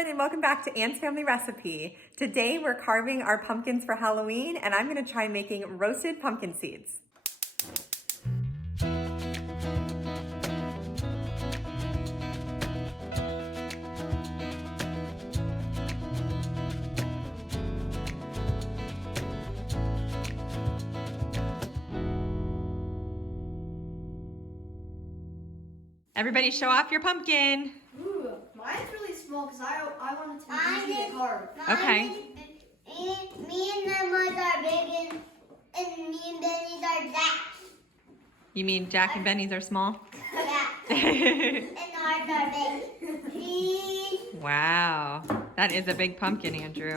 everyone, and welcome back to Anne's Family Recipe. Today we're carving our pumpkins for Halloween, and I'm gonna try making roasted pumpkin seeds. Everybody show off your pumpkin. Ooh, mine's really small because I wanted to be easy to carve. Okay. Me and Emma's are big and me and Benny's are Jack. You mean Jack and Benny's are small? Yeah. And ours are big. Please. Wow, that is a big pumpkin, Andrew.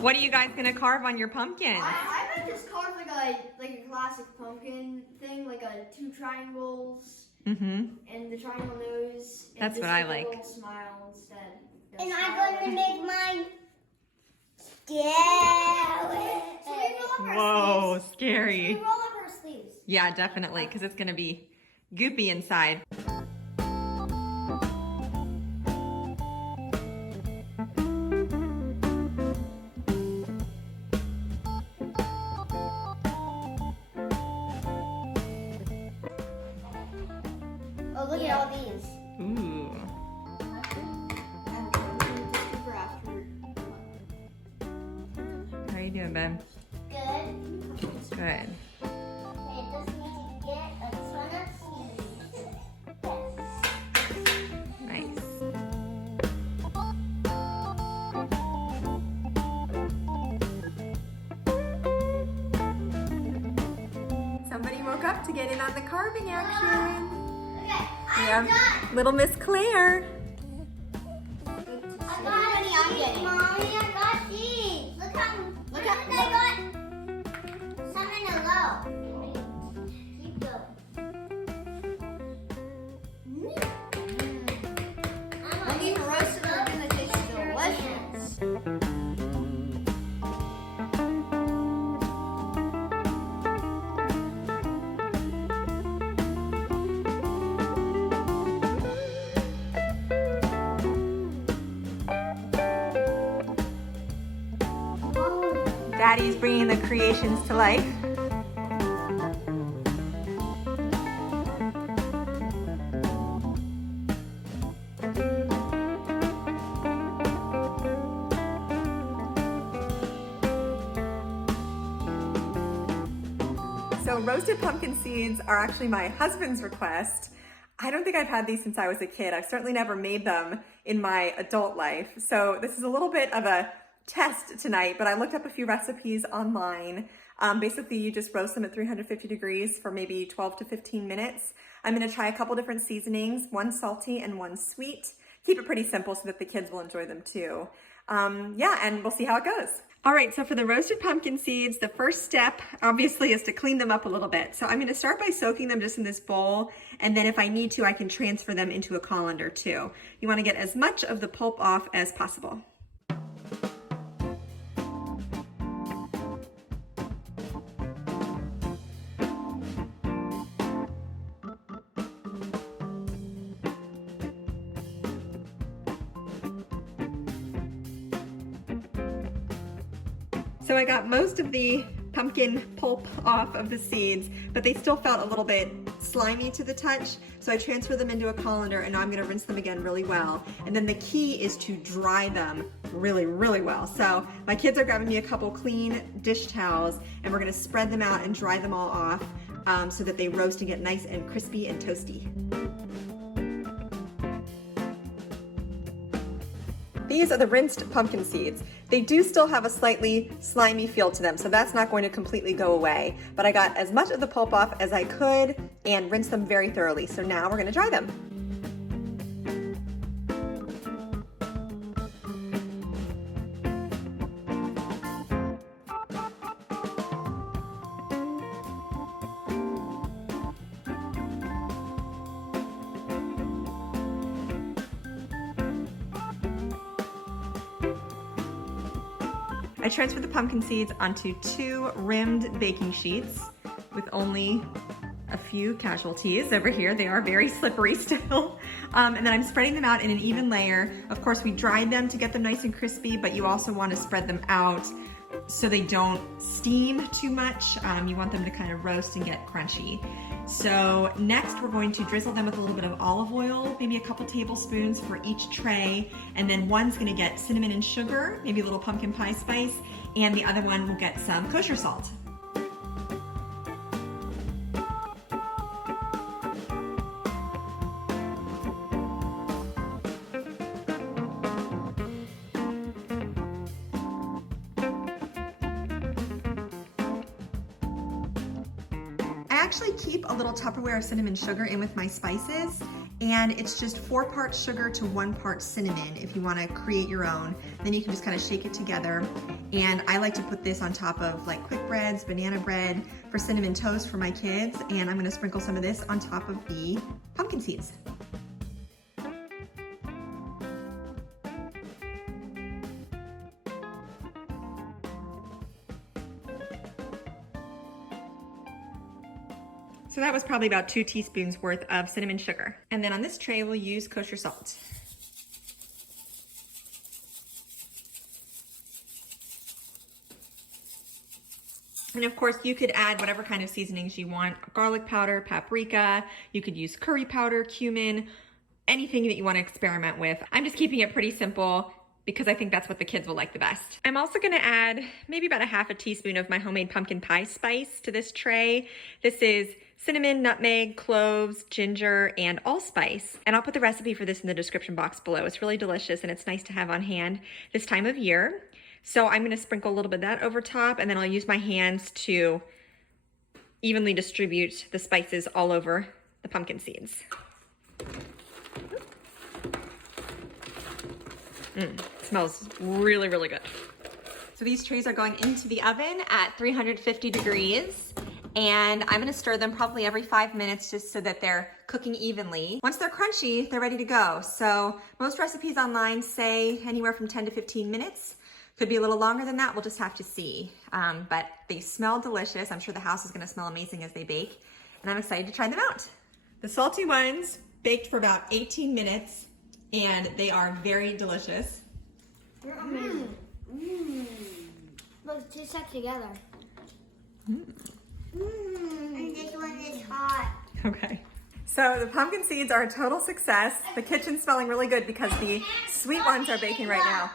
What are you guys gonna carve on your pumpkin? I might just carve like a classic pumpkin thing, like two triangles. Mm-hmm. And the triangle nose. And That's just what I a like. little smile instead. And I'm going to make mine scary. Should we roll up our Whoa, sleeves? scary. Should we roll up our sleeves? Yeah, definitely, because it's gonna be goopy inside. Oh, look at all these. Ooh. How are you doing, Ben? Good. Good. Okay, just need to get a ton of seeds. Nice. Somebody woke up to get in on the carving action. Okay, We I'm have done. little Miss Claire. I got seeds, Mommy. I got seeds. Look how I got some in a row. Keep going. When these are roasted, they're gonna taste delicious. Daddy's bringing the creations to life. So roasted pumpkin seeds are actually my husband's request. I don't think I've had these since I was a kid. I've certainly never made them in my adult life. So this is a little bit of a test tonight, but I looked up a few recipes online. Basically, you just roast them at 350 degrees for maybe 12 to 15 minutes. I'm gonna try a couple different seasonings, one salty and one sweet. Keep it pretty simple so that the kids will enjoy them too. Yeah, and we'll see how it goes. All right, so for the roasted pumpkin seeds, the first step obviously is to clean them up a little bit. So I'm gonna start by soaking them just in this bowl, and then if I need to, I can transfer them into a colander too. You wanna get as much of the pulp off as possible. So I got most of the pumpkin pulp off of the seeds, but they still felt a little bit slimy to the touch. So I transferred them into a colander, and now I'm gonna rinse them again really well. And then the key is to dry them really, really well. So my kids are grabbing me a couple clean dish towels, and we're gonna spread them out and dry them all off so that they roast and get nice and crispy and toasty. These are the rinsed pumpkin seeds. They do still have a slightly slimy feel to them, so that's not going to completely go away. But I got as much of the pulp off as I could and rinsed them very thoroughly. So now we're gonna dry them. I transferred the pumpkin seeds onto 2 rimmed baking sheets with only a few casualties over here. They are very slippery still. And then I'm spreading them out in an even layer. Of course, we dried them to get them nice and crispy, but you also want to spread them out so they don't steam too much. You want them to kind of roast and get crunchy. So next we're going to drizzle them with a little bit of olive oil, maybe a couple tablespoons for each tray. And then one's gonna get cinnamon and sugar, maybe a little pumpkin pie spice, and the other one will get some kosher salt. I actually keep a little Tupperware of cinnamon sugar in with my spices, and it's just 4 parts sugar to 1 part cinnamon if you want to create your own. Then you can just kind of shake it together. And I like to put this on top of like quick breads, banana bread, for cinnamon toast for my kids, and I'm going to sprinkle some of this on top of the pumpkin seeds. So that was probably about 2 teaspoons worth of cinnamon sugar. And then on this tray, we'll use kosher salt. And of course, you could add whatever kind of seasonings you want. Garlic powder, paprika, you could use curry powder, cumin, anything that you want to experiment with. I'm just keeping it pretty simple because I think that's what the kids will like the best. I'm also gonna add maybe about a ½ teaspoon of my homemade pumpkin pie spice to this tray. This is cinnamon, nutmeg, cloves, ginger, and allspice. And I'll put the recipe for this in the description box below. It's really delicious and it's nice to have on hand this time of year. So I'm gonna sprinkle a little bit of that over top, and then I'll use my hands to evenly distribute the spices all over the pumpkin seeds. Smells really, really good. So these trays are going into the oven at 350 degrees. And I'm gonna stir them probably every 5 minutes just so that they're cooking evenly. Once they're crunchy, they're ready to go. So most recipes online say anywhere from 10 to 15 minutes. Could be a little longer than that, we'll just have to see. But they smell delicious. I'm sure the house is gonna smell amazing as they bake, and I'm excited to try them out. The salty ones baked for about 18 minutes, and they are very delicious. They're amazing. Let's taste that together. And this one is hot. Okay. So the pumpkin seeds are a total success. The kitchen's smelling really good because the sweet ones are baking right now.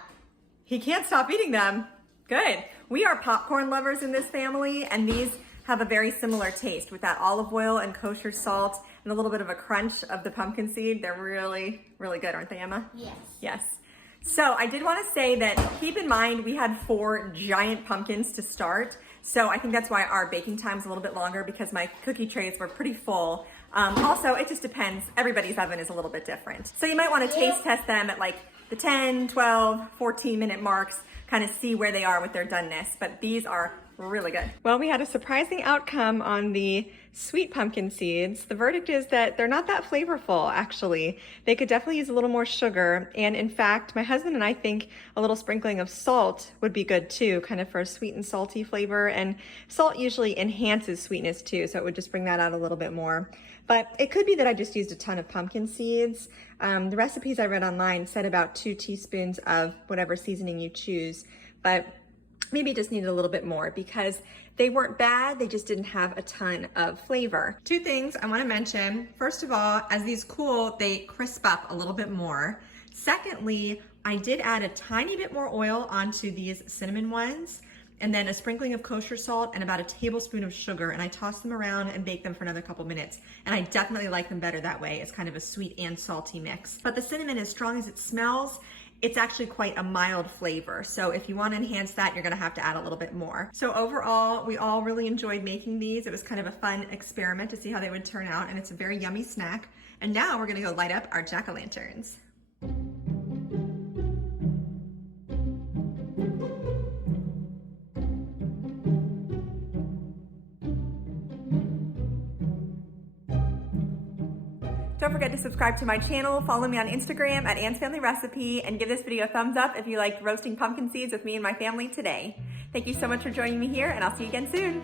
He can't stop eating them. Good. We are popcorn lovers in this family, and these have a very similar taste with that olive oil and kosher salt and a little bit of a crunch of the pumpkin seed. They're really, really good, aren't they, Emma? Yes. Yes. So I did want to say that keep in mind we had 4 giant pumpkins to start. So I think that's why our baking time's a little bit longer, because my cookie trays were pretty full. Also, it just depends. Everybody's oven is a little bit different. So you might want to taste test them at like the 10, 12, 14 minute marks, kind of see where they are with their doneness. But these are really good. Well, we had a surprising outcome on the sweet pumpkin seeds. The verdict is that they're not that flavorful, actually. They could definitely use a little more sugar. And in fact, my husband and I think a little sprinkling of salt would be good too, kind of for a sweet and salty flavor. And salt usually enhances sweetness too, so it would just bring that out a little bit more. But it could be that I just used a ton of pumpkin seeds. The recipes I read online said about 2 teaspoons of whatever seasoning you choose, but maybe it just needed a little bit more because they weren't bad, they just didn't have a ton of flavor. 2 things I want to mention. First of all, as these cool, they crisp up a little bit more. Secondly, I did add a tiny bit more oil onto these cinnamon ones, and then a sprinkling of kosher salt and about a tablespoon of sugar, and I tossed them around and baked them for another couple minutes. And I definitely like them better that way. It's kind of a sweet and salty mix. But the cinnamon, as strong as it smells, it's actually quite a mild flavor. So if you want to enhance that, you're gonna have to add a little bit more. So overall, we all really enjoyed making these. It was kind of a fun experiment to see how they would turn out, and it's a very yummy snack. And now we're gonna go light up our jack-o'-lanterns. Don't forget to subscribe to my channel, follow me on Instagram at Ann's Family Recipe, and give this video a thumbs up if you liked roasting pumpkin seeds with me and my family today. Thank you so much for joining me here, and I'll see you again soon.